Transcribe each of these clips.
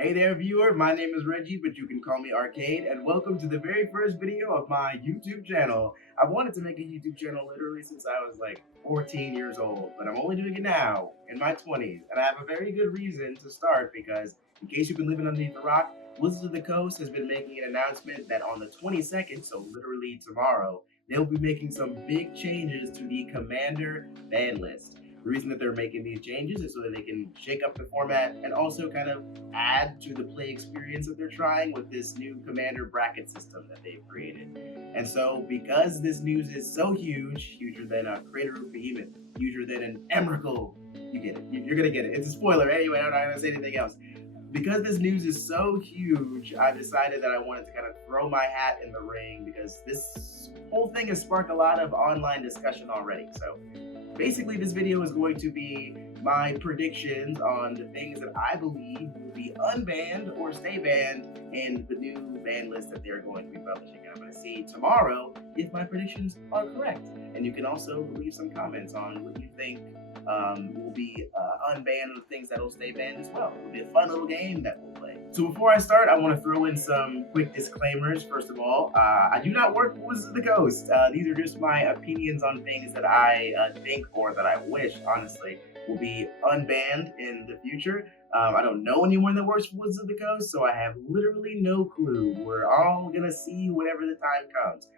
Hey there, viewer. My name is Reggie, but you can call me Arcade, and welcome to the very first video of my YouTube channel. I've wanted to make a YouTube channel literally since I was like 14 years old, but I'm only doing it now in my 20s, and I have a very good reason to start because, in case you've been living underneath the rock, Wizards of the Coast has been making an announcement that on the 22nd, so literally tomorrow, they'll be making some big changes to the Commander ban list. The reason that they're making these changes is so that they can shake up the format and also kind of add to the play experience that they're trying with this new commander bracket system that they've created. And so, because this news is so huge, huger than a Crater of Behemoth, huger than an Emrakul, you get it. You're gonna get it. It's a spoiler anyway. I'm not gonna say anything else. Because this news is so huge, I decided that I wanted to kind of throw my hat in the ring because this whole thing has sparked a lot of online discussion already. So basically, this video is going to be my predictions on the things that I believe will be unbanned or stay banned in the new ban list that they're going to be publishing. And I'm going to see tomorrow if my predictions are correct. And you can also leave some comments on what you think will be unbanned and the things that will stay banned as well. It'll be a fun little game that we'll play. So before I start, I want to throw in some quick disclaimers. First of all, I do not work for Wizards of the Coast. These are just my opinions on things that I think or that I wish, honestly, will be unbanned in the future. I don't know anyone that works for Wizards of the Coast, so I have literally no clue. We're all gonna see whenever the time comes.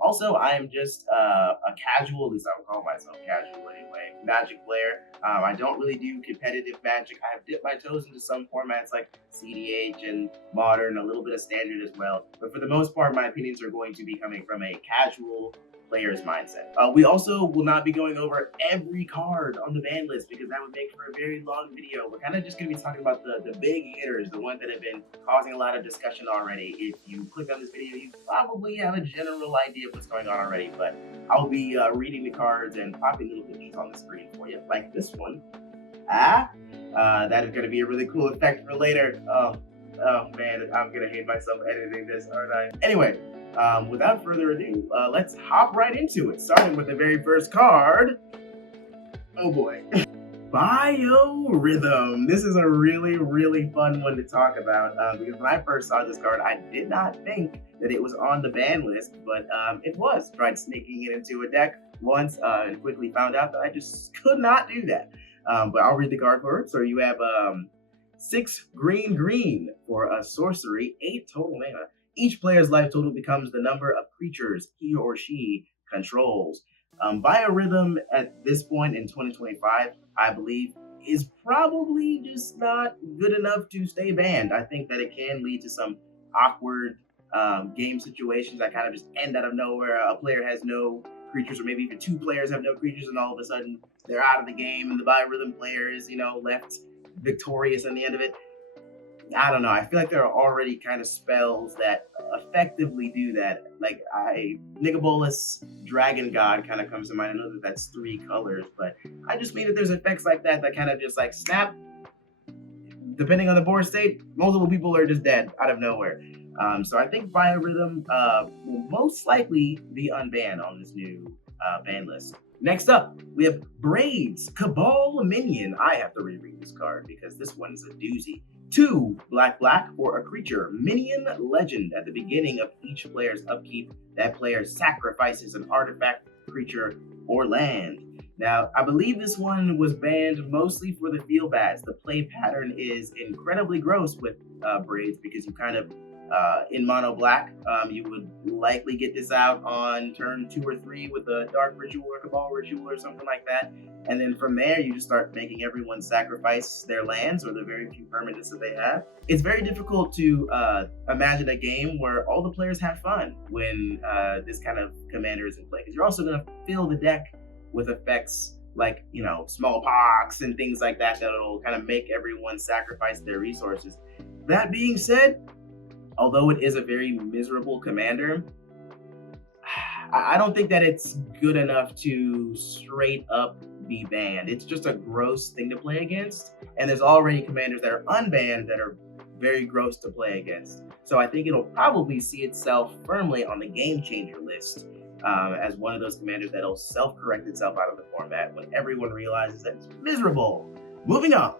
Also, I am just a casual, at least I would call myself casual anyway, Magic player. I don't really do competitive Magic. I have dipped my toes into some formats like CDH and Modern, a little bit of Standard as well. But for the most part, my opinions are going to be coming from a casual player's mindset. We also will not be going over every card on the ban list because that would make for a very long video. We're kind of just going to be talking about the big hitters, the ones that have been causing a lot of discussion already. If you click on this video, you probably have a general idea of what's going on already, but I'll be reading the cards and popping little pictures on the screen for you, like this one. That is going to be a really cool effect for later. Oh man, I'm going to hate myself editing this, aren't I? Anyway, without further ado, let's hop right into it, starting with the very first card. Oh boy. Biorhythm. This is a really, really fun one to talk about because when I first saw this card, I did not think that it was on the ban list, but it was. Tried sneaking it into a deck once and quickly found out that I just could not do that. But I'll read the card first. So you have 6 green for a sorcery, 8 total mana. Each player's life total becomes the number of creatures he or she controls. Biorhythm at this point in 2025, I believe, is probably just not good enough to stay banned. I think that it can lead to some awkward game situations that kind of just end out of nowhere. A player has no creatures, or maybe even 2 players have no creatures, and all of a sudden they're out of the game, and the Biorhythm player is, left victorious in the end of it. I don't know. I feel like there are already kind of spells that effectively do that. Like Nicobolus Dragon God kind of comes to mind. I know that that's 3 colors, but I just mean that there's effects like that that kind of just like snap. Depending on the board state, multiple people are just dead out of nowhere. So I think Biorhythm will most likely be unbanned on this new ban list. Next up, we have Braids, Cabal Minion. I have to reread this card because this one is a doozy. 2 black for a creature, Minion Legend. At the beginning of each player's upkeep, that player sacrifices an artifact, creature, or land. Now, I believe this one was banned mostly for the feel bads. The play pattern is incredibly gross with Braids because you kind of in mono black, you would likely get this out on turn 2 or 3 with a Dark Ritual or Cabal Ritual or something like that. And then from there, you just start making everyone sacrifice their lands or the very few permanents that they have. It's very difficult to imagine a game where all the players have fun when this kind of commander is in play. Because you're also going to fill the deck with effects like, smallpox and things like that that'll kind of make everyone sacrifice their resources. That being said, although it is a very miserable commander, I don't think that it's good enough to straight up be banned. It's just a gross thing to play against, and there's already commanders that are unbanned that are very gross to play against. So I think it'll probably see itself firmly on the game changer list as one of those commanders that'll self-correct itself out of the format when everyone realizes that it's miserable. Moving on.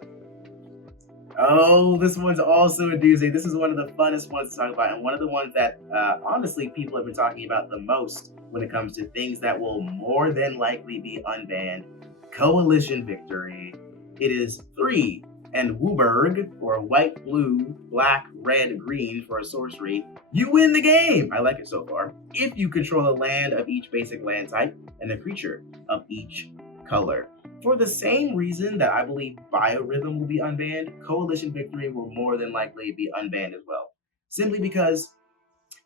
Oh, this one's also a doozy. This is one of the funnest ones to talk about, and one of the ones that honestly people have been talking about the most when it comes to things that will more than likely be unbanned. Coalition Victory. It is 3 and WUBRG for white, blue, black, red, green for a sorcery. You win the game! I like it so far. If you control a land of each basic land type and a creature of each color. For the same reason that I believe Biorhythm will be unbanned, Coalition Victory will more than likely be unbanned as well. Simply because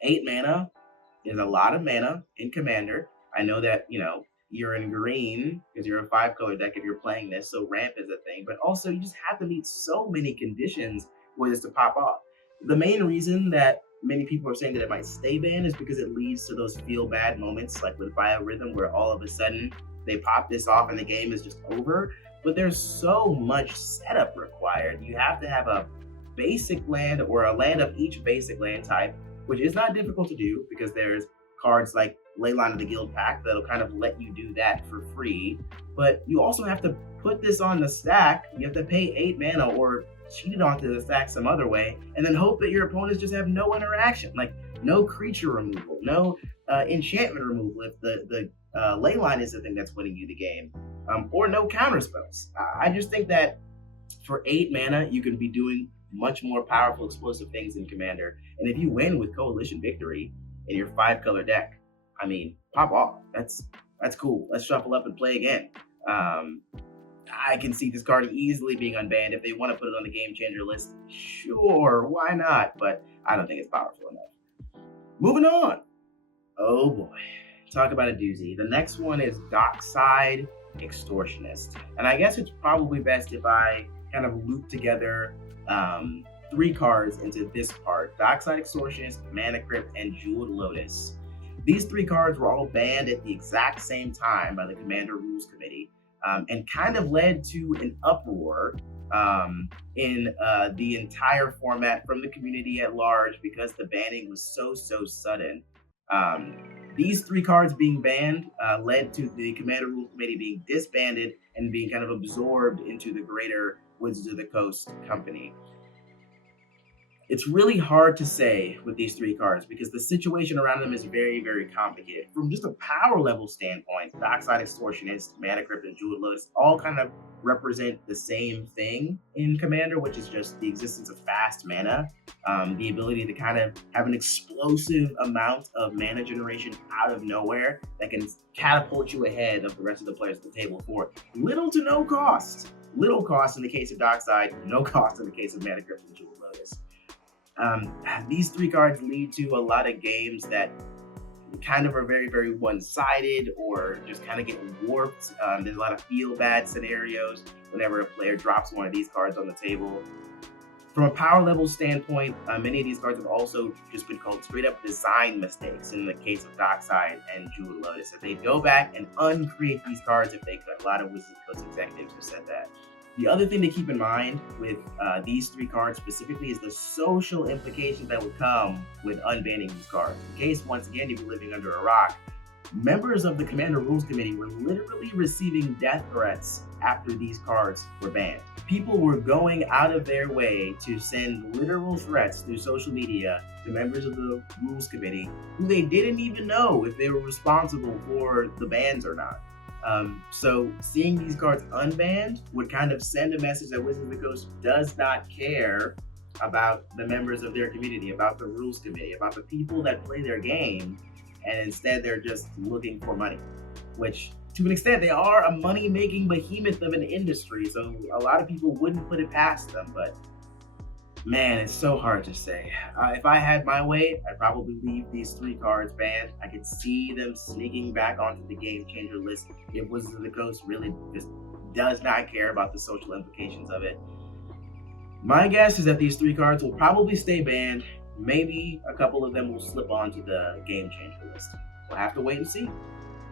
8 mana is a lot of mana in Commander. I know that, you're in green because you're a 5-color deck if you're playing this, so ramp is a thing, but also you just have to meet so many conditions for this to pop off. The main reason that many people are saying that it might stay banned is because it leads to those feel bad moments like with Biorhythm where all of a sudden they pop this off and the game is just over. But there's so much setup required. You have to have a basic land or a land of each basic land type, which is not difficult to do because there's cards like Leyline of the Guildpact that'll kind of let you do that for free. But you also have to put this on the stack. You have to pay 8 mana or cheat it onto the stack some other way, and then hope that your opponents just have no interaction, like no creature removal, no enchantment removal if the Leyline is the thing that's winning you the game, or no counter spells. I just think that for 8 mana, you can be doing much more powerful, explosive things in Commander. And if you win with Coalition Victory in your 5-color deck, I mean, pop off. That's cool. Let's shuffle up and play again. I can see this card easily being unbanned. If they want to put it on the game changer list, sure, why not? But I don't think it's powerful enough. Moving on. Oh boy. Talk about a doozy. The next one is Dockside Extortionist. And I guess it's probably best if I kind of loop together 3 cards into this part. Dockside Extortionist, Mana Crypt, and Jeweled Lotus. These 3 cards were all banned at the exact same time by the Commander Rules Committee, and kind of led to an uproar in the entire format from the community at large because the banning was so sudden. These 3 cards being banned led to the Commander Rules Committee being disbanded and being kind of absorbed into the greater Wizards of the Coast company. It's really hard to say with these 3 cards because the situation around them is very complicated. From just a power level standpoint, Dockside Extortionist, Mana Crypt, and Jeweled Lotus all kind of represent the same thing in Commander, which is just the existence of fast mana, the ability to kind of have an explosive amount of mana generation out of nowhere that can catapult you ahead of the rest of the players at the table for little to no cost. Little cost in the case of Dockside, no cost in the case of Mana Crypt and Jeweled Lotus. These 3 cards lead to a lot of games that kind of are very one-sided or just kind of get warped. There's a lot of feel-bad scenarios whenever a player drops one of these cards on the table. From a power level standpoint, many of these cards have also just been called straight-up design mistakes in the case of Dockside and Jeweled Lotus. If they go back and uncreate these cards if they could, a lot of Wizards of the Coast executives have said that. The other thing to keep in mind with these 3 cards specifically is the social implications that would come with unbanning these cards. In case, once again, you've been living under a rock, members of the Commander Rules Committee were literally receiving death threats after these cards were banned. People were going out of their way to send literal threats through social media to members of the Rules Committee who they didn't even know if they were responsible for the bans or not. So seeing these cards unbanned would kind of send a message that Wizards of the Coast does not care about the members of their community, about the Rules Committee, about the people that play their game, and instead they're just looking for money, which to an extent they are a money-making behemoth of an industry, so a lot of people wouldn't put it past them, but man, it's so hard to say. If I had my way, I'd probably leave these 3 cards banned. I could see them sneaking back onto the game changer list if Wizards of the Coast really just does not care about the social implications of it. My guess is that these 3 cards will probably stay banned. Maybe a couple of them will slip onto the game changer list. We'll have to wait and see.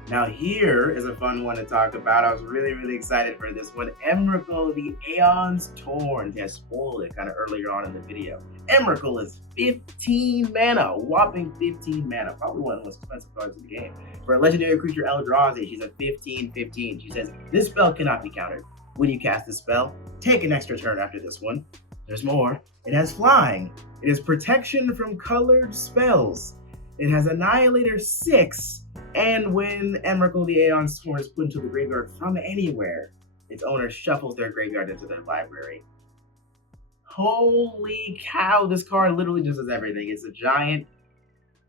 Now here is a fun one to talk about. I was really excited for this one. Emrakul, the Aeon's Torn. I spoiled it kind of earlier on in the video. Emrakul is 15 mana, a whopping 15 mana. Probably one of the most expensive cards in the game. For a legendary creature Eldrazi, she's a 15/15. She says, this spell cannot be countered. When you cast this spell, take an extra turn after this one. There's more. It has flying. It has protection from colored spells. It has Annihilator 6. And when Emrakul the Aeon Sworn is put into the graveyard from anywhere, its owner shuffles their graveyard into their library. Holy cow, this card literally just does everything. It's a giant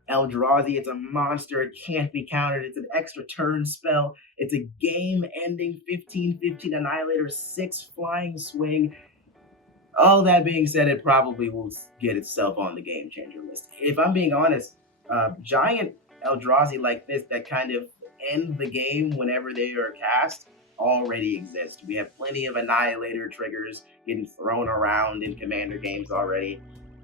Eldrazi. It's a monster. It can't be countered. It's an extra turn spell. It's a game-ending 15/15 Annihilator 6 flying swing. All that being said, it probably will get itself on the game changer list. If I'm being honest, giant Eldrazi like this that kind of end the game whenever they are cast already exist. We have plenty of Annihilator triggers getting thrown around in Commander games already.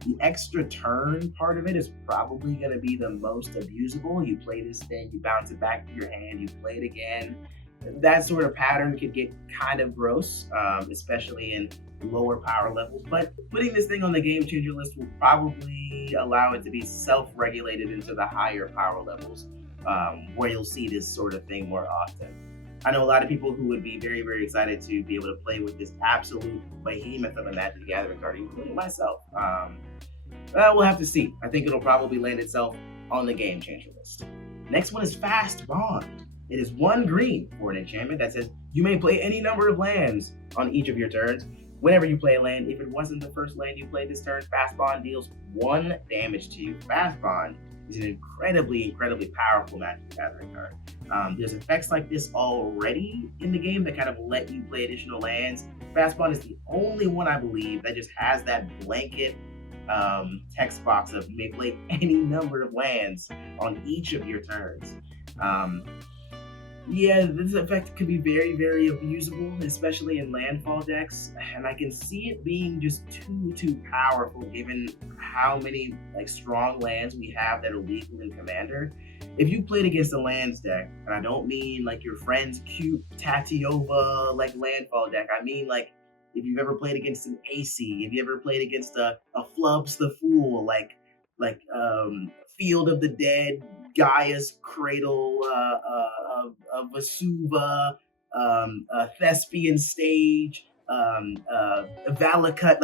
The extra turn part of it is probably going to be the most abusable. You play this thing, you bounce it back to your hand, you play it again. That sort of pattern could get kind of gross, especially in lower power levels. But putting this thing on the game changer list will probably allow it to be self-regulated into the higher power levels, where you'll see this sort of thing more often. I know a lot of people who would be very, very excited to be able to play with this absolute behemoth of a Magic the Gathering card, including myself. We'll have to see. I think it'll probably land itself on the game changer list. Next one is Fast Bond. It is 1 green for an enchantment that says you may play any number of lands on each of your turns. Whenever you play a land, if it wasn't the first land you played this turn, Fast Bond deals 1 damage to you. Fast Bond is an incredibly powerful Magic the Gathering card. There's effects like this already in the game that kind of let you play additional lands. Fast Bond is the only one, I believe, that just has that blanket text box of you may play any number of lands on each of your turns. Yeah, this effect could be very, very abusable, especially in landfall decks, and I can see it being just too powerful given how many strong lands we have that are legal in Commander. If you played against a lands deck, and I don't mean your friend's cute Tatiova landfall deck, I mean if you've ever played against an AC, if you ever played against a Flubs the Fool, Field of the Dead, Gaia's Cradle, Vesuva, Thespian Stage, Valakut,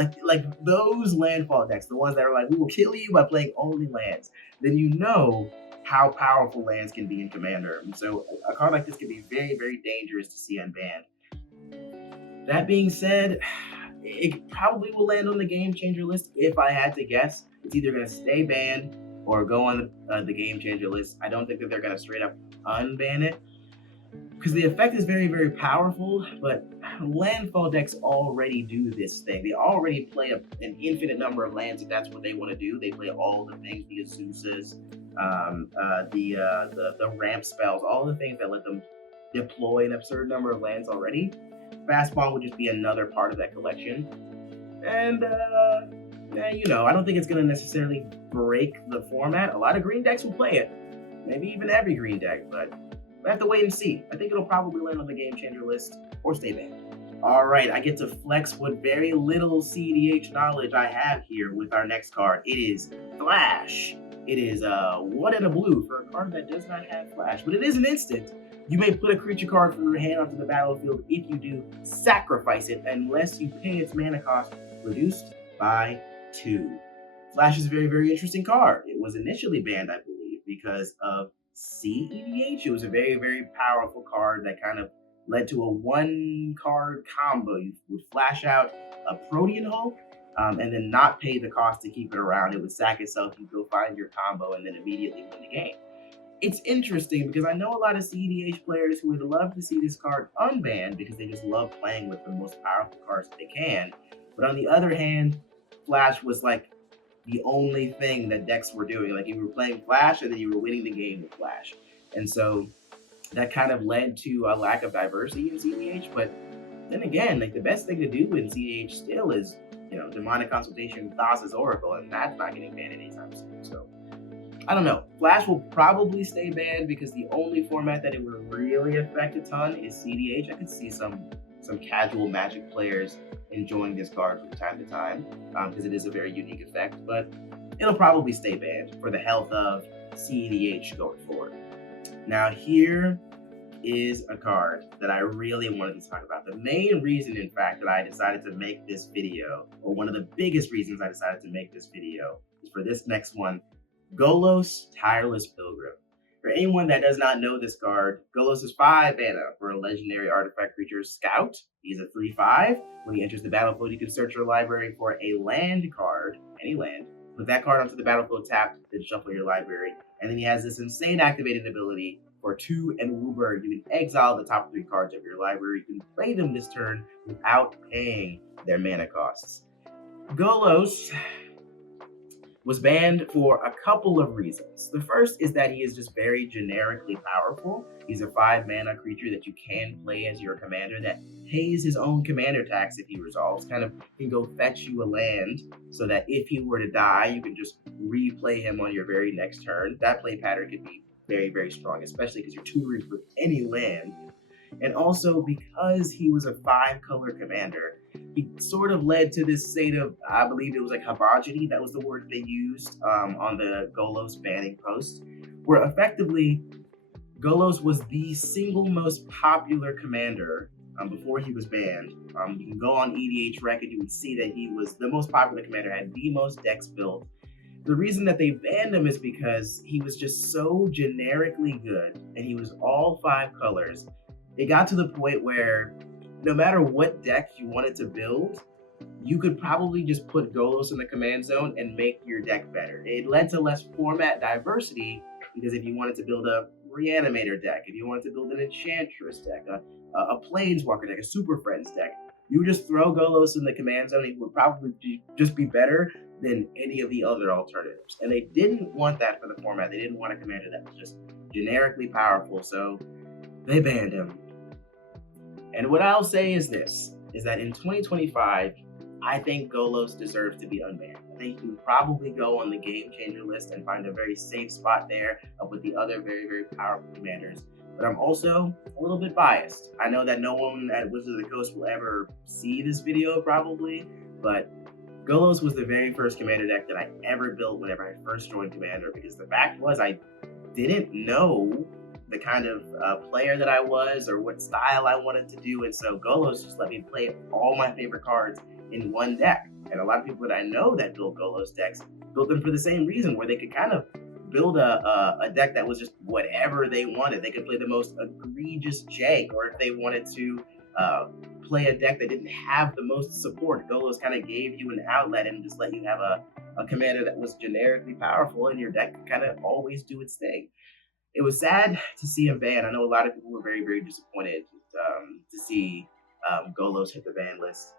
those landfall decks, the ones that are we will kill you by playing only lands, then you know how powerful lands can be in Commander. And so a card like this can be very, very dangerous to see unbanned. That being said, it probably will land on the game changer list. If I had to guess, it's either going to stay banned or go on the game changer list. I don't think that they're going to straight up unban it, because the effect is very, very powerful, but landfall decks already do this thing. They already play an infinite number of lands if that's what they want to do. They play all the things, the Azusa's, the ramp spells, all the things that let them deploy an absurd number of lands already. Fast Bond would just be another part of that collection. And I don't think it's going to necessarily break the format. A lot of green decks will play it, maybe even every green deck, but we have to wait and see. I think it'll probably land on the game changer list or stay banned. All right, I get to flex what very little CEDH knowledge I have here with our next card. It is Flash. It is 1 and a blue for a card that does not have Flash, but it is an instant. You may put a creature card from your hand onto the battlefield. If you do, sacrifice it unless you pay its mana cost reduced by 2. Flash is a very, very interesting card. It was initially banned, I believe, because of CEDH. It was a very, very powerful card that kind of led to a 1-card combo. You would flash out a Protean Hulk and then not pay the cost to keep it around. It would sack itself, you go find your combo, and then immediately win the game. It's interesting because I know a lot of CEDH players who would love to see this card unbanned because they just love playing with the most powerful cards that they can. But on the other hand, Flash was the only thing that decks were doing. You were playing Flash and then you were winning the game with Flash. And so that kind of led to a lack of diversity in CEDH. But then again, the best thing to do in CEDH still is, Demonic Consultation, Thassa's Oracle, and that's not getting banned anytime soon. So I don't know. Flash will probably stay banned because the only format that it would really affect a ton is CEDH. I could see some casual Magic players enjoying this card from time to time because it is a very unique effect, but it'll probably stay banned for the health of CEDH going forward. Now here is a card that I really wanted to talk about. The main reason, in fact, that I decided to make this video, or one of the biggest reasons I decided to make this video, is for this next one, Golos Tireless Pilgrim. For anyone that does not know this card, Golos is 5 mana for a legendary artifact creature Scout. He's a 3/5. When he enters the battlefield, you can search your library for a land card, any land. Put that card onto the battlefield tapped, then shuffle your library. And then he has this insane activated ability for 2 and WUBRG. You can exile the top 3 cards of your library. You can play them this turn without paying their mana costs. Golos was banned for a couple of reasons. The first is that he is just very generically powerful. He's a 5 mana creature that you can play as your commander that pays his own commander tax if he resolves. Kind of can go fetch you a land so that if he were to die, you can just replay him on your very next turn. That play pattern could be very, very strong, especially because you're tutoring with any land. And also because he was a 5-color commander, he sort of led to this state of, I believe it was like Habagity, that was the word they used on the Golos banning post, where effectively Golos was the single most popular commander before he was banned. You can go on EDH Rec and you would see that he was the most popular commander, had the most decks built. The reason that they banned him is because he was just so generically good and he was all 5 colors. It got to the point where no matter what deck you wanted to build, you could probably just put Golos in the command zone and make your deck better. It led to less format diversity because if you wanted to build a Reanimator deck, if you wanted to build an Enchantress deck, a Planeswalker deck, a Super Friends deck, you would just throw Golos in the command zone and it would probably just be better than any of the other alternatives. And they didn't want that for the format. They didn't want a commander that was just generically powerful, so they banned him. And what I'll say is this, is that in 2025, I think Golos deserves to be unbanned. I think you can probably go on the game changer list and find a very safe spot there with the other very, very powerful commanders. But I'm also a little bit biased. I know that no one at Wizards of the Coast will ever see this video probably, but Golos was the very first commander deck that I ever built whenever I first joined Commander, because the fact was I didn't know the kind of player that I was or what style I wanted to do, and so Golos just let me play all my favorite cards in one deck. And a lot of people that I know that built Golos decks built them for the same reason, where they could kind of build a deck that was just whatever they wanted. They could play the most egregious jank, or if they wanted to play a deck that didn't have the most support, Golos kind of gave you an outlet and just let you have a commander that was generically powerful, and your deck could kind of always do its thing. It was sad to see him banned. I know a lot of people were very, very disappointed to see Golos hit the ban list.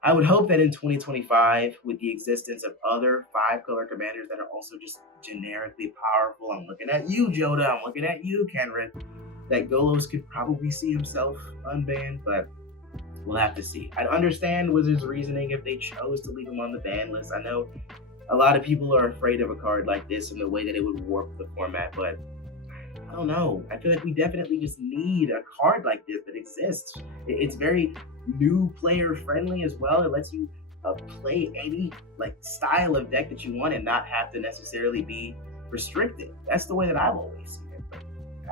I would hope that in 2025, with the existence of other 5-color commanders that are also just generically powerful, I'm looking at you, Joda, I'm looking at you, Kenrith, that Golos could probably see himself unbanned, but we'll have to see. I understand Wizards' reasoning if they chose to leave him on the ban list. I know a lot of people are afraid of a card like this and the way that it would warp the format, but I don't know. I feel like we definitely just need a card like this that exists. It's very new player friendly as well. It lets you play any style of deck that you want and not have to necessarily be restricted. That's the way that I've always seen it. But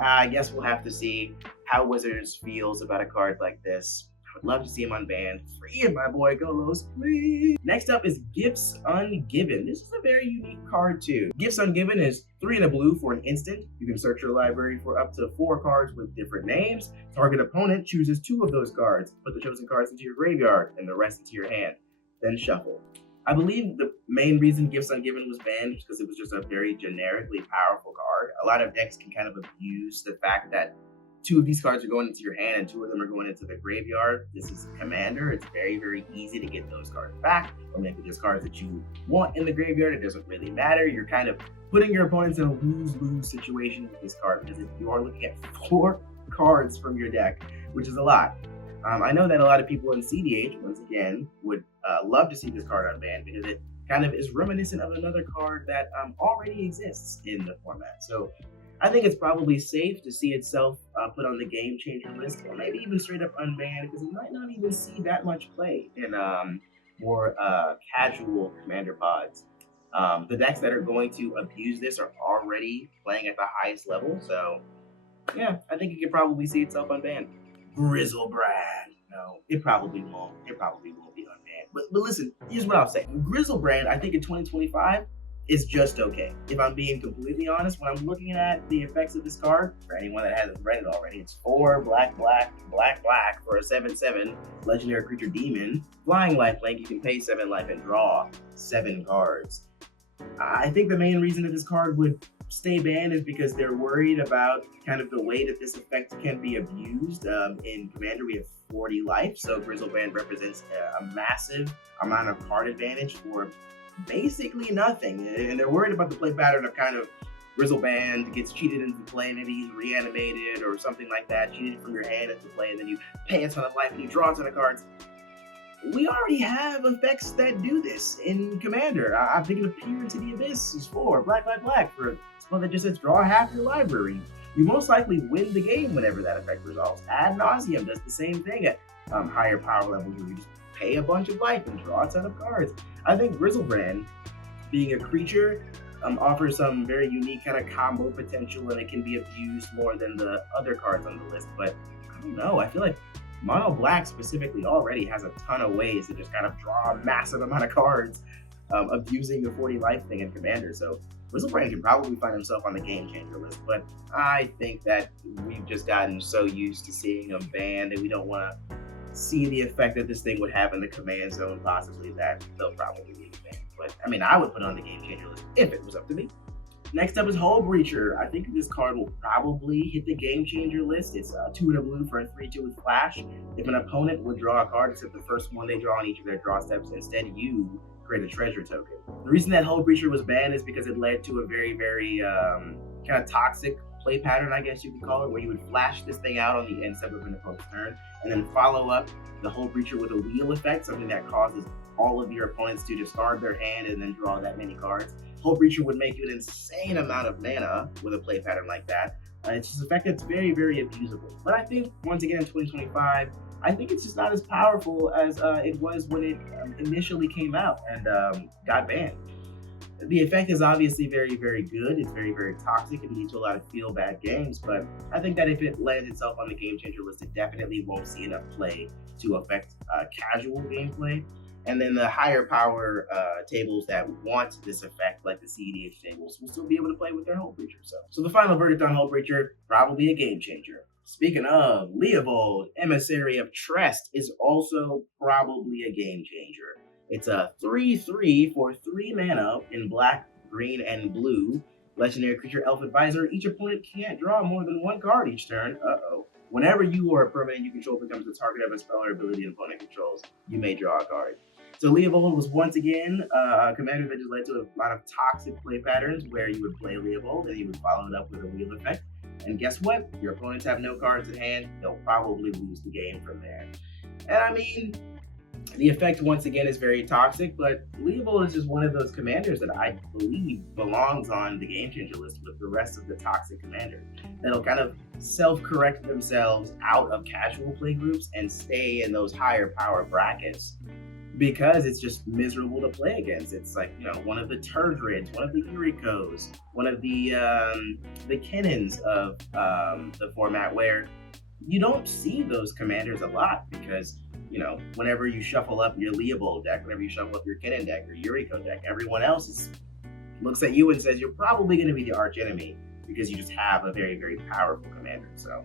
I guess we'll have to see how Wizards feels about a card like this. I would love to see him unbanned. Free my boy Golos, please. Next up is Gifts Ungiven. This is a very unique card too. Gifts Ungiven is 3 and a blue for an instant. You can search your library for up to 4 cards with different names. Target opponent chooses 2 of those cards. Put the chosen cards into your graveyard and the rest into your hand. Then shuffle. I believe the main reason Gifts Ungiven was banned was because it was just a very generically powerful card. A lot of decks can kind of abuse the fact that 2 of these cards are going into your hand and 2 of them are going into the graveyard. This is Commander. It's very, very easy to get those cards back. Or maybe there's cards that you want in the graveyard. It doesn't really matter. You're kind of putting your opponents in a lose-lose situation with this card, because if you are looking at 4 cards from your deck, which is a lot. I know that a lot of people in CDH, once again, would love to see this card unbanned because it kind of is reminiscent of another card that already exists in the format. So I think it's probably safe to see itself put on the game changer list, or maybe even straight up unbanned, because it might not even see that much play in more casual commander pods. The decks that are going to abuse this are already playing at the highest level, so Yeah, I think it could probably see itself unbanned. Grizzlebrand. No, it probably won't. It probably won't be unbanned. But listen, here's what I'll say. Grizzlebrand, I think in 2025 is just okay. If I'm being completely honest, when I'm looking at the effects of this card, for anyone that hasn't read it already, it's 4 black, black, black, black for a 7/7 legendary creature demon. Flying lifelink, you can pay 7 life and draw 7 cards. I think the main reason that this card would stay banned is because they're worried about kind of the way that this effect can be abused. In Commander, we have 40 life, so Grizzleband represents a massive amount of card advantage for basically nothing. And they're worried about the play pattern of kind of Grizzleband gets cheated into play, maybe he's reanimated or something like that, cheated from your hand into play, and then you pay a ton of life and you draw a ton of cards. We already have effects that do this in Commander. I'm thinking of Peer into the Abyss is 4, black, black, black, for a spell that just says draw half your library. You most likely win the game whenever that effect resolves. Ad Nauseam does the same thing at higher power levels where you just pay a bunch of life and draw a ton of cards. I think Grizzlebrand, being a creature, offers some very unique kind of combo potential, and it can be abused more than the other cards on the list. But I don't know. I feel like Mono Black specifically already has a ton of ways to just kind of draw a massive amount of cards, abusing the 40 life thing in Commander. So Whistlebrand can probably find himself on the game changer list, but I think that we've just gotten so used to seeing him banned that we don't want to see the effect that this thing would have in the command zone, possibly, that they'll probably leave it banned. But I mean, I would put it on the game changer list if it was up to me. Next up is Hull Breacher. I think this card will probably hit the Game Changer list. It's 2 and a blue for a 3/2 with Flash. If an opponent would draw a card, except the first one they draw on each of their draw steps, instead you create a treasure token. The reason that Hull Breacher was banned is because it led to a very, very kind of toxic play pattern, I guess you could call it, where you would flash this thing out on the end step of an opponent's turn, and then follow up the Hull Breacher with a wheel effect, something that causes all of your opponents to discard their hand and then draw that many cards. Hull Breacher would make you an insane amount of mana with a play pattern like that. It's just a fact that's very, very abusable. But I think, once again, in 2025, I think it's just not as powerful as it was when it initially came out and got banned. The effect is obviously very, very good. It's very, very toxic. It leads to a lot of feel bad games. But I think that if it lands itself on the game changer list, it definitely won't see enough play to affect casual gameplay. And then the higher power tables that want this effect, like the CEDH tables, will still be able to play with their Hull Breacher. So the final verdict on Hull Breacher, probably a game changer. Speaking of, Leovold, Emissary of Trest, is also probably a game changer. It's a 3/3 for 3 mana in black, green, and blue. Legendary creature Elf Advisor. Each opponent can't draw more than 1 card each turn. Whenever you or a permanent you control becomes the target of a spell or ability an opponent controls, you may draw a card. So Leovold was once again a commander that just led to a lot of toxic play patterns where you would play Leovold and you would follow it up with a wheel effect. And guess what? Your opponents have no cards in hand. They'll probably lose the game from there. And I mean, the effect once again is very toxic, but Leovold is just one of those commanders that I believe belongs on the game changer list with the rest of the toxic commanders. That'll kind of self-correct themselves out of casual play groups and stay in those higher power brackets because it's just miserable to play against. It's like, one of the Turdrids, one of the Yurikos, one of the Kennons of the format, where you don't see those commanders a lot because, whenever you shuffle up your Leovold deck, whenever you shuffle up your Kennon deck or Yuriko deck, everyone else looks at you and says you're probably going to be the arch enemy because you just have a very, very powerful commander. So,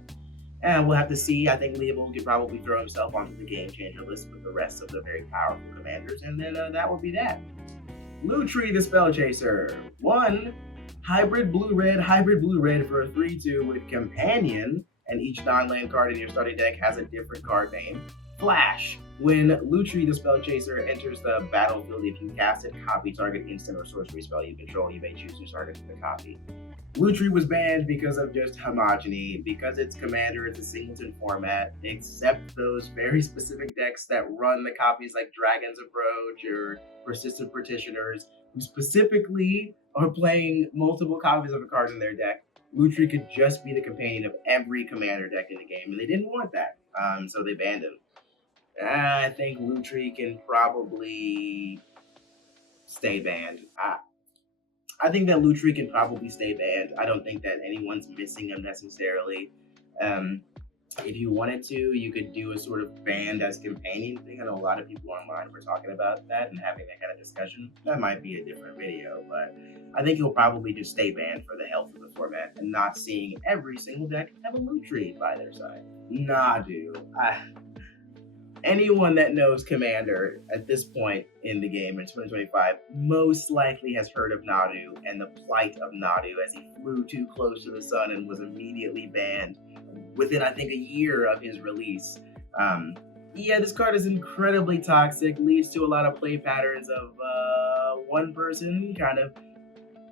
and we'll have to see. I think Leovold could probably throw himself onto the game changer list with the rest of the very powerful commanders, and then that will be that. Lutri the Spell Chaser. 1 hybrid blue-red for a 3/2 with Companion, and each non-land card in your starting deck has a different card name. Flash. When Lutri the Spell Chaser enters the battlefield, if you cast it, copy target instant or sorcery spell you control, you may choose to target the copy. Lutri was banned because of just homogeny, because it's commander, it's a singleton format, except those very specific decks that run the copies like Dragon's Approach or Persistent Petitioners, who specifically are playing multiple copies of a card in their deck. Lutri could just be the companion of every commander deck in the game, and they didn't want that, so they banned him. I think Lutri can probably stay banned. I think that Lutri can probably stay banned. I don't think that anyone's missing him necessarily. Um, if you wanted to, you could do a sort of banned as companion thing. I know a lot of people online were talking about that and having that kind of discussion. That might be a different video, but I think he'll probably just stay banned for the health of the format and not seeing every single deck have a Lutri by their side. Nah, dude. Anyone that knows Commander at this point in the game in 2025 most likely has heard of Nadu and the plight of Nadu as he flew too close to the sun and was immediately banned within, I think, a year of his release. Yeah, this card is incredibly toxic, leads to a lot of play patterns of one person kind of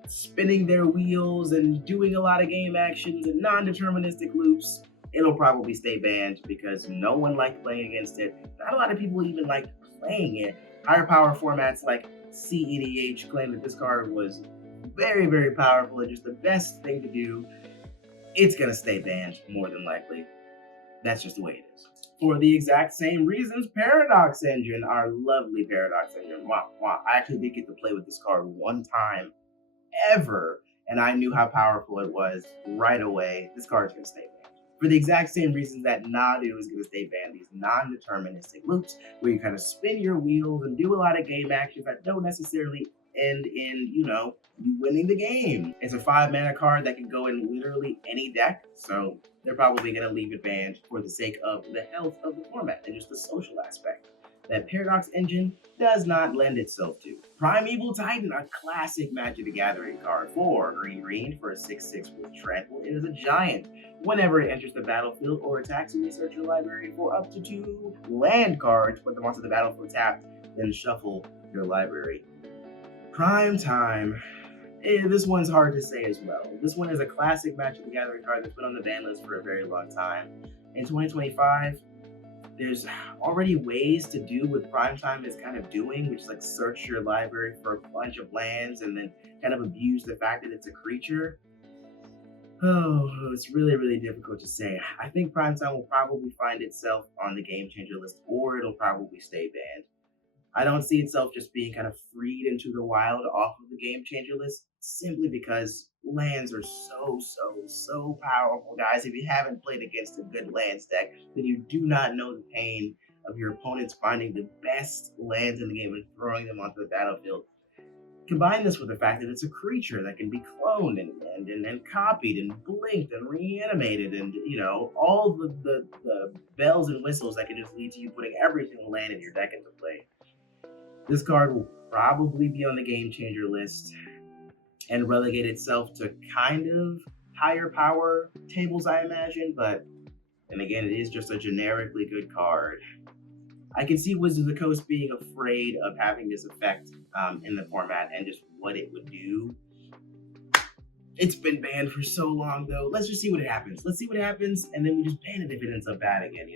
spinning their wheels and doing a lot of game actions and non-deterministic loops. It'll probably stay banned because no one liked playing against it. Not a lot of people even liked playing it. Higher power formats like CEDH claim that this card was very, very powerful and just the best thing to do. It's gonna stay banned more than likely. That's just the way it is. For the exact same reasons, Paradox Engine, our lovely Paradox Engine. Wow. I actually did get to play with this card one time ever, and I knew how powerful it was right away. This card's gonna stay banned. For the exact same reasons that Nadu is going to stay banned, these non-deterministic loops where you kind of spin your wheels and do a lot of game actions that don't necessarily end in, you winning the game. It's a 5-mana card that can go in literally any deck, so they're probably going to leave it banned for the sake of the health of the format and just the social aspect that Paradox Engine does not lend itself to. Primeval Titan, a classic Magic the Gathering card. 4 green for a 6/6 with Trample. It is a giant. Whenever it enters the battlefield or attacks, you may search your library for up to 2 land cards, put them onto the battlefield tapped, then shuffle your library. Prime Time. This one's hard to say as well. This one is a classic Magic the Gathering card that's been on the ban list for a very long time. In 2025, there's already ways to do what Primetime is kind of doing, which is like search your library for a bunch of lands and then kind of abuse the fact that it's a creature. Oh, it's really, really difficult to say. I think Primetime will probably find itself on the Game Changer list, or it'll probably stay banned. I don't see itself just being kind of freed into the wild off of the Game Changer list, simply because lands are so powerful, guys. If you haven't played against a good lands deck, then you do not know the pain of your opponents finding the best lands in the game and throwing them onto the battlefield. Combine this with the fact that it's a creature that can be cloned and copied and blinked and reanimated and, all the bells and whistles that can just lead to you putting every single land in your deck into play. This card will probably be on the Game Changer list and relegate itself to kind of higher power tables, I imagine, but then again, it is just a generically good card. I can see Wizards of the Coast being afraid of having this effect in the format and just what it would do. It's been banned for so long, though. Let's just see what happens. Let's see what happens, and then we just ban it if it ends up bad again,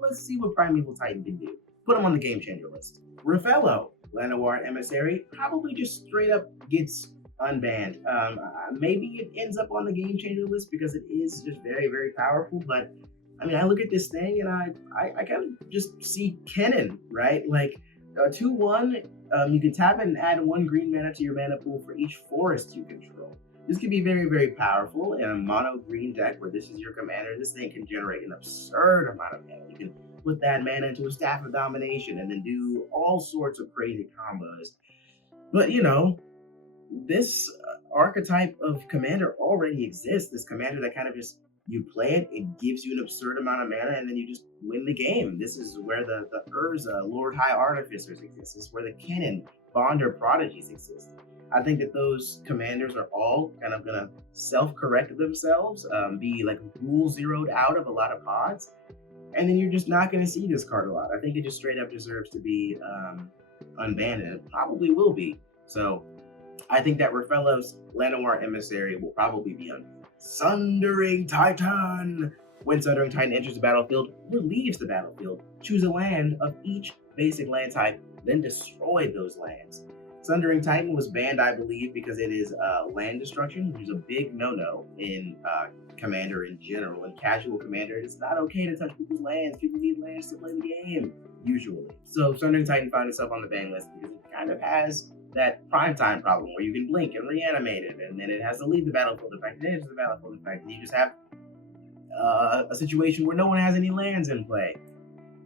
Let's see what Primeval Titan can do. Put him on the Game Changer list. Rafello, Llanowar Emissary, probably just straight up gets unbanned. Maybe it ends up on the Game Changer list because it is just very, very powerful, but I look at this thing and I kind of just see Kennen, right? Like 2/1, you can tap it and add 1 green mana to your mana pool for each forest you control. This can be very, very powerful in a mono green deck where this is your commander. This thing can generate an absurd amount of mana. You can put that mana into a Staff of Domination and then do all sorts of crazy combos. But this archetype of commander already exists. This commander that kind of just, you play it, it gives you an absurd amount of mana, and then you just win the game. This is where the Urza, Lord High Artificers exist. This is where the Kennen, Bonder Prodigies exist. I think that those commanders are all kind of going to self-correct themselves, be like rule zeroed out of a lot of pods, and then you're just not going to see this card a lot. I think it just straight up deserves to be unbanned, and it probably will be. So I think that Rafello's Llanowar Emissary will probably be unbanned. Sundering Titan. When Sundering Titan enters the battlefield or leaves the battlefield, choose a land of each basic land type, then destroy those lands. Sundering Titan was banned, I believe, because it is land destruction, which is a big no-no in Commander in general. In casual Commander, it's not okay to touch people's lands. People need lands to play the game, usually. So Sundering Titan found itself on the ban list because it kind of has that primetime problem where you can blink and reanimate it, and then it has to leave the battlefield effect, and then it's the battlefield effect, and you just have a situation where no one has any lands in play.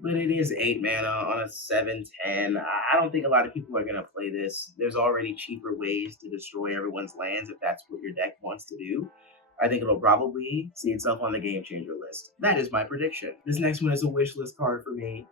But it is 8 mana on a 7/10. I don't think a lot of people are going to play this. There's already cheaper ways to destroy everyone's lands if that's what your deck wants to do. I think it'll probably see itself on the game changer list. That is my prediction. This next one is a wish list card for me.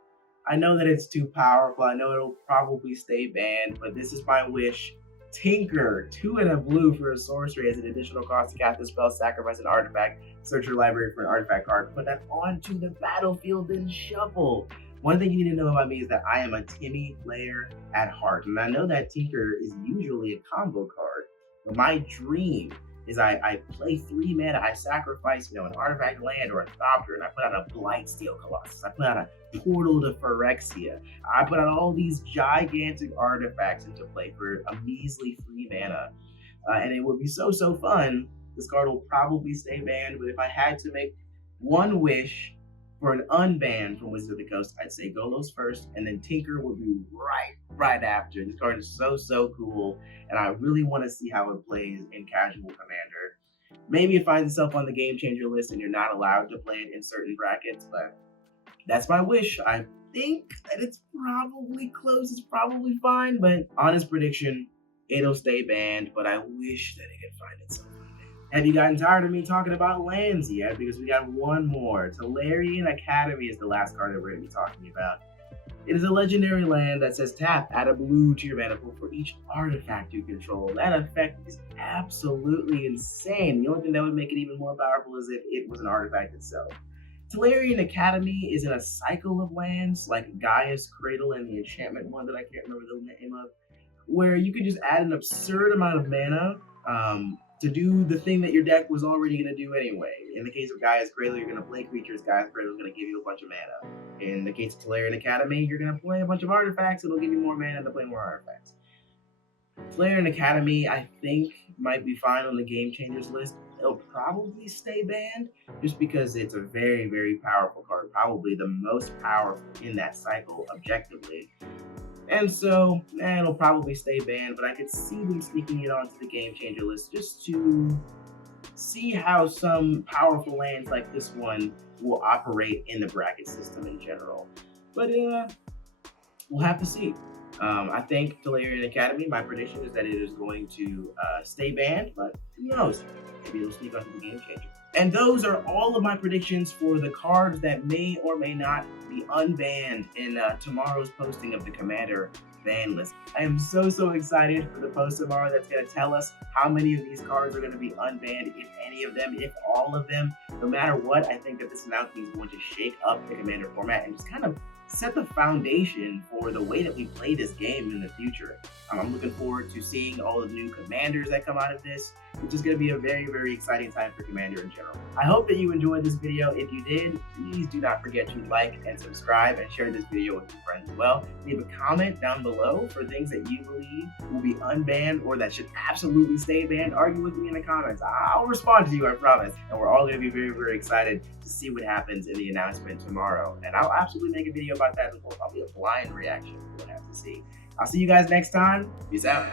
I know that it's too powerful. I know it'll probably stay banned, but this is my wish. Tinker, 2 and a blue for a sorcery as an additional cost to cast the spell, sacrifice an artifact, search your library for an artifact card, put that onto the battlefield, then shuffle. One thing you need to know about me is that I am a Timmy player at heart, and I know that Tinker is usually a combo card, but my dream is I play 3 mana, I sacrifice, an artifact land or a Thopter, and I put out a Blightsteel Colossus, I put out a Portal to Phyrexia, I put out all these gigantic artifacts into play for a measly 3 mana, and it would be so fun. This card will probably stay banned, but if I had to make one wish for an unban from Wizards of the Coast, I'd say Golos first, and then Tinker would be right after. This card is so cool, and I really want to see how it plays in Casual Commander. Maybe it finds itself on the Game Changer list and you're not allowed to play it in certain brackets, but that's my wish. I think that it's probably close, it's probably fine, but honest prediction, it'll stay banned, but I wish that it could find itself. Have you gotten tired of me talking about lands yet? Because we got one more. Tolarian Academy is the last card that we're going to be talking about. It is a legendary land that says tap, add a blue to your mana pool for each artifact you control. That effect is absolutely insane. The only thing that would make it even more powerful is if it was an artifact itself. Tolarian Academy is in a cycle of lands like Gaia's Cradle and the enchantment one that I can't remember the name of, where you could just add an absurd amount of mana to do the thing that your deck was already going to do anyway. In the case of Gaia's Cradle, you're going to play creatures. Gaia's Cradle is going to give you a bunch of mana. In the case of Tolarian Academy, you're going to play a bunch of artifacts. It'll give you more mana to play more artifacts. Tolarian Academy, I think, might be fine on the Game Changers list. It'll probably stay banned just because it's a very powerful card. Probably the most powerful in that cycle, objectively. And so, it'll probably stay banned, but I could see them sneaking it onto the Game Changer list just to see how some powerful lands like this one will operate in the bracket system in general. But we'll have to see. I think Tolarian Academy, my prediction is that it is going to stay banned, but who knows? Maybe it'll sneak onto the Game Changer. And those are all of my predictions for the cards that may or may not be unbanned in tomorrow's posting of the Commander ban list. I am so excited for the post tomorrow that's going to tell us how many of these cards are going to be unbanned, if any of them, if all of them. No matter what, I think that this announcement is going to shake up the Commander format and just kind of set the foundation for the way that we play this game in the future. I'm looking forward to seeing all of the new commanders that come out of this. It's just going to be a very exciting time for Commander in general. I hope that you enjoyed this video. If you did, please do not forget to like and subscribe and share this video with your friends as well. Leave a comment down below for things that you believe will be unbanned or that should absolutely stay banned. Argue with me in the comments. I'll respond to you, I promise. And we're all going to be very excited to see what happens in the announcement tomorrow. And I'll absolutely make a video about that as well. Probably a blind reaction. We'll have to see. I'll see you guys next time. Peace out.